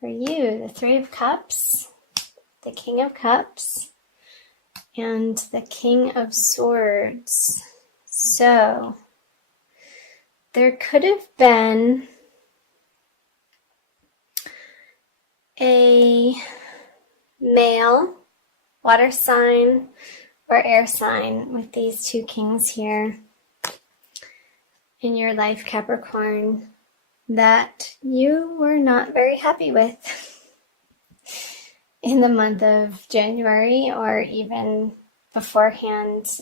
For you, the Three of Cups, the King of Cups, and the King of Swords. So, there could have been a male, water sign, or air sign with these two kings here in your life, Capricorn, that you were not very happy with in the month of January or even beforehand.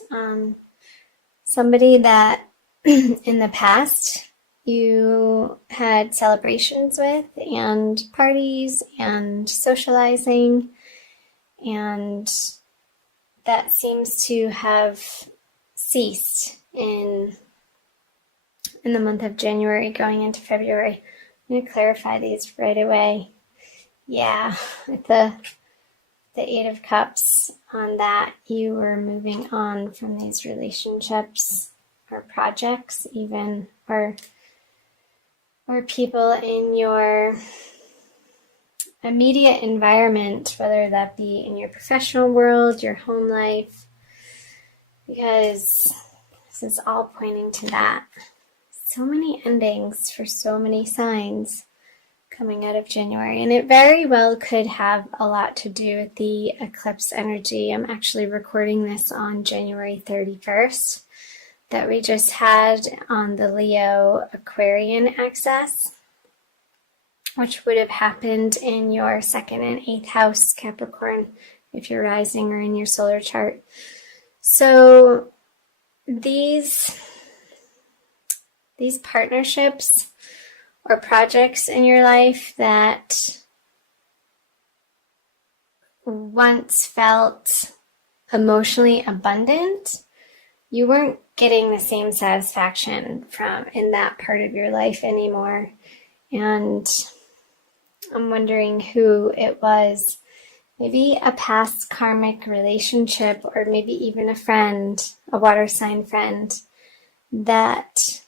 Somebody that in the past you had celebrations with and parties and socializing, and that seems to have ceased in the month of January going into February. I'm going to clarify these right away. Yeah, with the Eight of Cups on that, you were moving on from these relationships or projects even, or people in your immediate environment, whether that be in your professional world, your home life, because this is all pointing to that. So many endings for so many signs coming out of January, and it very well could have a lot to do with the eclipse energy. I'm actually recording this on January 31st that we just had on the Leo Aquarian axis, which would have happened in your 2nd and 8th house, Capricorn, if you're rising or in your solar chart. So these partnerships or projects in your life that once felt emotionally abundant, you weren't getting the same satisfaction from in that part of your life anymore. And I'm wondering who it was. Maybe a past karmic relationship, or maybe even a friend, a water sign friend, that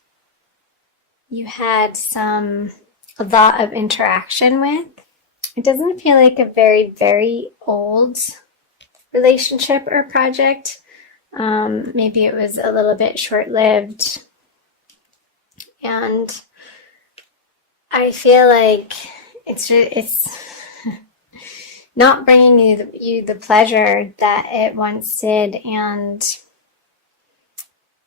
you had a lot of interaction with. It doesn't feel like a very, very old relationship or project. Maybe it was a little bit short-lived. And I feel like it's not bringing you the pleasure that it once did. And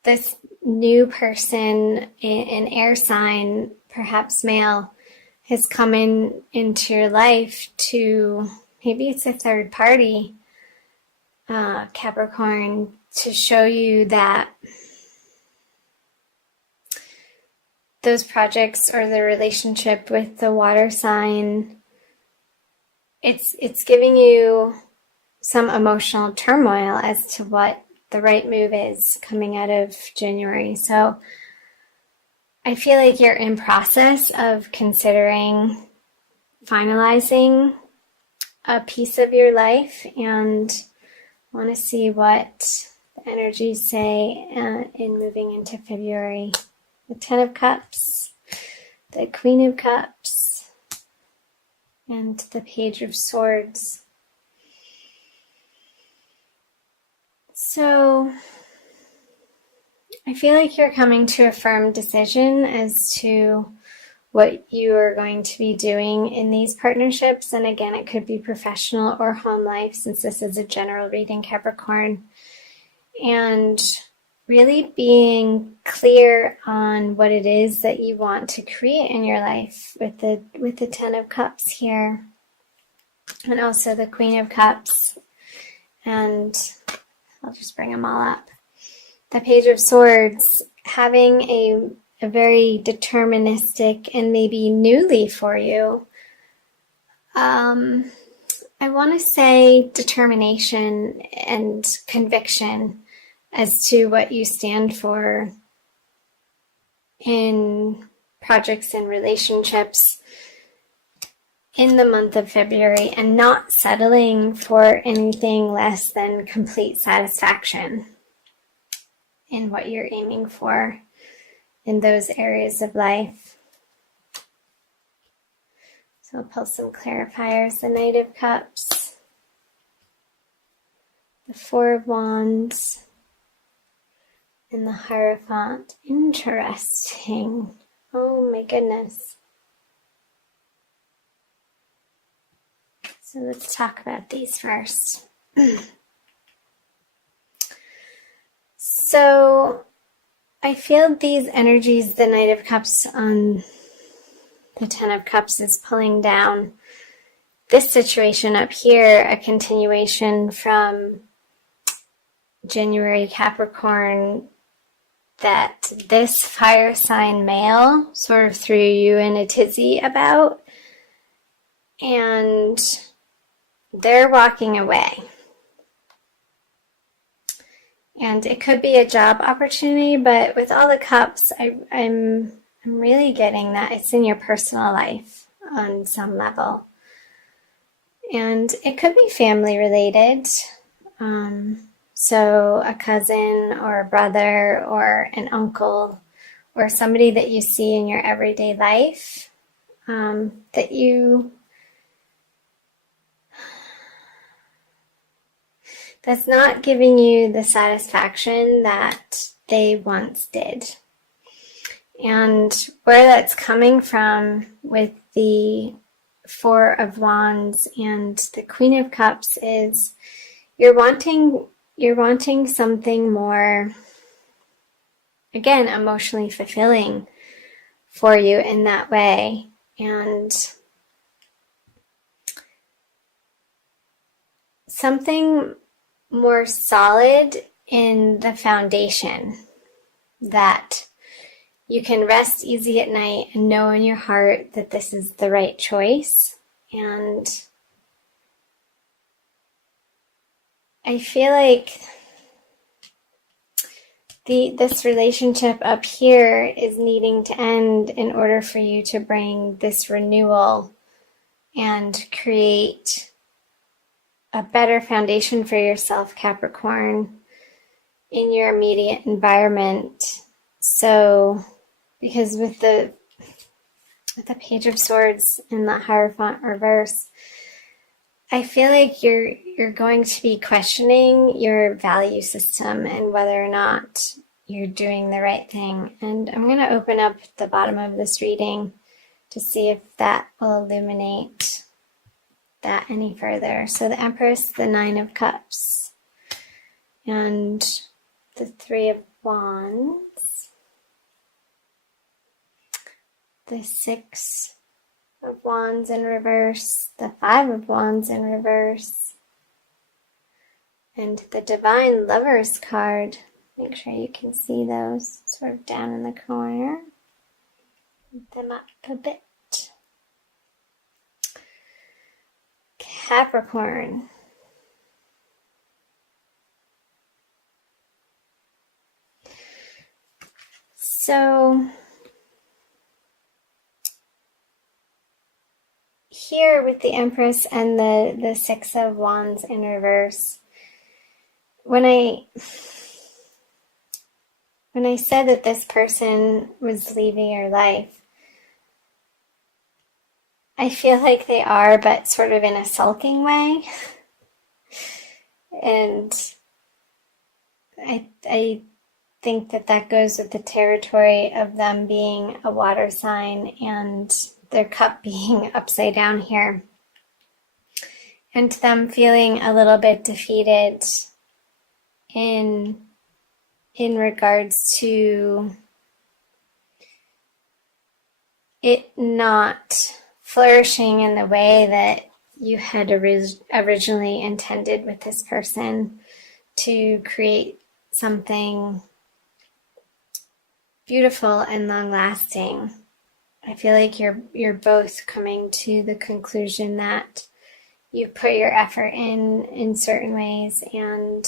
this new person, an air sign, perhaps male, has come into your life to, maybe it's a third party, Capricorn, to show you that those projects or the relationship with the water sign, it's giving you some emotional turmoil as to what the right move is coming out of January. So I feel like you're in process of considering finalizing a piece of your life, and I want to see what the energies say in moving into February. The Ten of Cups, the Queen of Cups, and the Page of Swords. So I feel like you're coming to a firm decision as to what you are going to be doing in these partnerships. And again, it could be professional or home life, since this is a general reading, Capricorn. And really being clear on what it is that you want to create in your life with the Ten of Cups here, and also the Queen of Cups. And I'll just bring them all up. The Page of Swords, having a very deterministic and maybe newly for you, I want to say determination and conviction as to what you stand for in projects and relationships in the month of February, and not settling for anything less than complete satisfaction in what you're aiming for in those areas of life. So I'll pull some clarifiers. The Knight of Cups, the Four of Wands, and the Hierophant. Interesting. Oh my goodness. So let's talk about these first. So I feel these energies, the Knight of Cups on the Ten of Cups is pulling down this situation up here, a continuation from January Capricorn, that this fire sign male sort of threw you in a tizzy about, and they're walking away. And it could be a job opportunity, but with all the cups, I'm really getting that it's in your personal life on some level. And it could be family related. So a cousin or a brother or an uncle or somebody that you see in your everyday life that's not giving you the satisfaction that they once did. And where that's coming from with the Four of Wands and the Queen of Cups is you're wanting something more, again, emotionally fulfilling for you in that way. And something more solid in the foundation that you can rest easy at night and know in your heart that this is the right choice. And I feel like this relationship up here is needing to end in order for you to bring this renewal and create a better foundation for yourself, Capricorn, in your immediate environment. So, because with the Page of Swords and the Hierophant reverse, I feel like you're going to be questioning your value system and whether or not you're doing the right thing. And I'm going to open up the bottom of this reading to see if that will illuminate that any further. So the Empress, the Nine of Cups, and the Three of Wands, the Six of Wands in reverse, the Five of Wands in reverse, and the Divine Lovers card. Make sure you can see those sort of down in the corner. Put them up a bit. Capricorn. So here with the Empress and the Six of Wands in reverse, when I said that this person was leaving your life, I feel like they are, but sort of in a sulking way. And I think that goes with the territory of them being a water sign and their cup being upside down here. And them feeling a little bit defeated in regards to it not flourishing in the way that you had originally intended with this person to create something beautiful and long-lasting. I feel like you're both coming to the conclusion that you put your effort in certain ways, and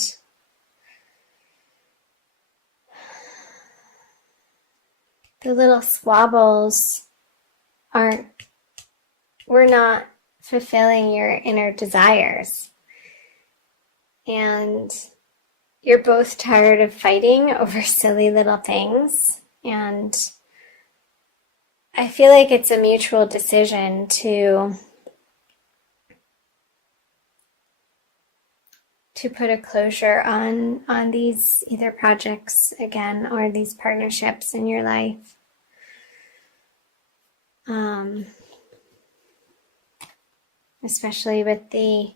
the little squabbles we're not fulfilling your inner desires. And you're both tired of fighting over silly little things. And I feel like it's a mutual decision to put a closure on these either projects again or these partnerships in your life. Especially with the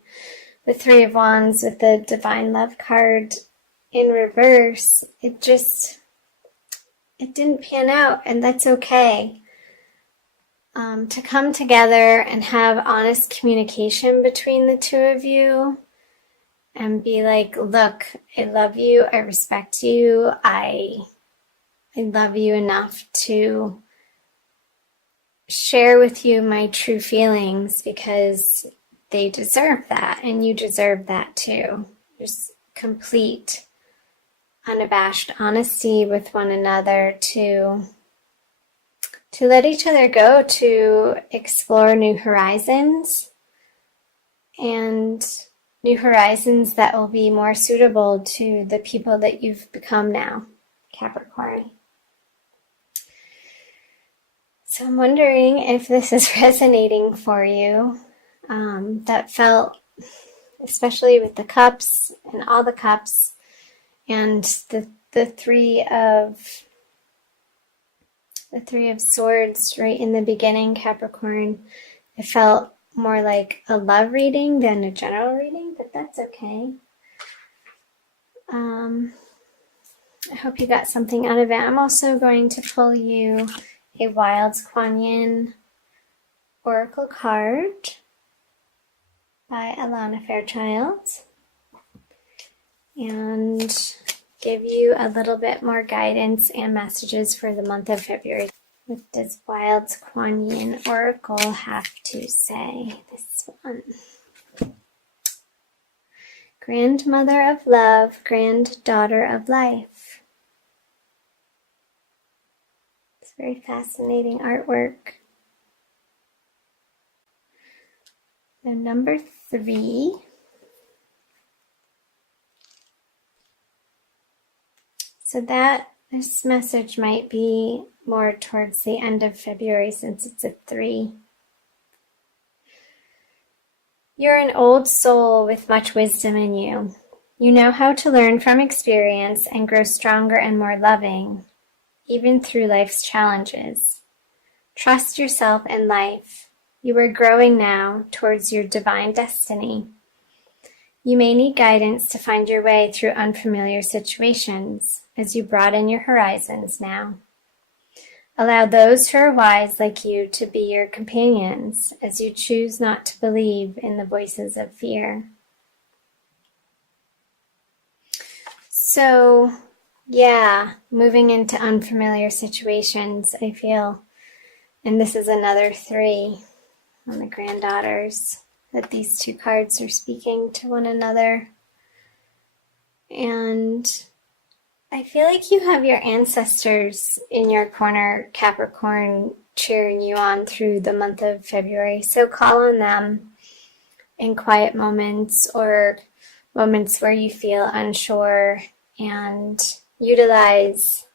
Three of Wands with the Divine Love card in reverse, it didn't pan out, and that's okay. To come together and have honest communication between the two of you and be like, look, I love you, I respect you, I love you enough to share with you my true feelings because they deserve that and you deserve that too. Just complete, unabashed honesty with one another to let each other go, to explore new horizons, and new horizons that will be more suitable to the people that you've become now, Capricorn. So I'm wondering if this is resonating for you. That felt, especially with the cups and all the cups and the three of swords right in the beginning, Capricorn. It felt more like a love reading than a general reading, but that's okay. I hope you got something out of it. I'm also going to pull you a Wild Kuan Yin Oracle card by Alana Fairchild and give you a little bit more guidance and messages for the month of February. What does Wild Kuan Yin Oracle have to say? This one. Grandmother of love, granddaughter of life. It's very fascinating artwork. So number 3. So this message might be more towards the end of February since it's a 3. You're an old soul with much wisdom in you. You know how to learn from experience and grow stronger and more loving, even through life's challenges. Trust yourself and life. You are growing now towards your divine destiny. You may need guidance to find your way through unfamiliar situations as you broaden your horizons now. Allow those who are wise like you to be your companions as you choose not to believe in the voices of fear. So, yeah, moving into unfamiliar situations, I feel, and this is another 3 on the granddaughters, that these 2 cards are speaking to one another. And I feel like you have your ancestors in your corner, Capricorn, cheering you on through the month of February. So call on them in quiet moments or moments where you feel unsure and utilize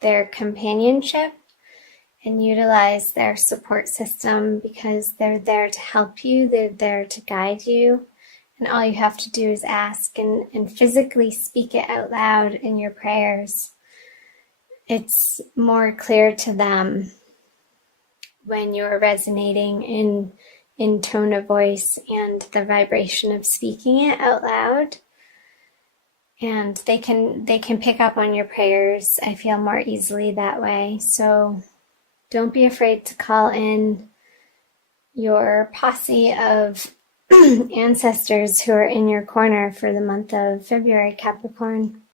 their companionship and utilize their support system because they're there to help you, they're there to guide you. And all you have to do is ask and physically speak it out loud in your prayers. It's more clear to them when you're resonating in tone of voice and the vibration of speaking it out loud. And they can pick up on your prayers, I feel, more easily that way. So don't be afraid to call in your posse of ancestors who are in your corner for the month of February, Capricorn.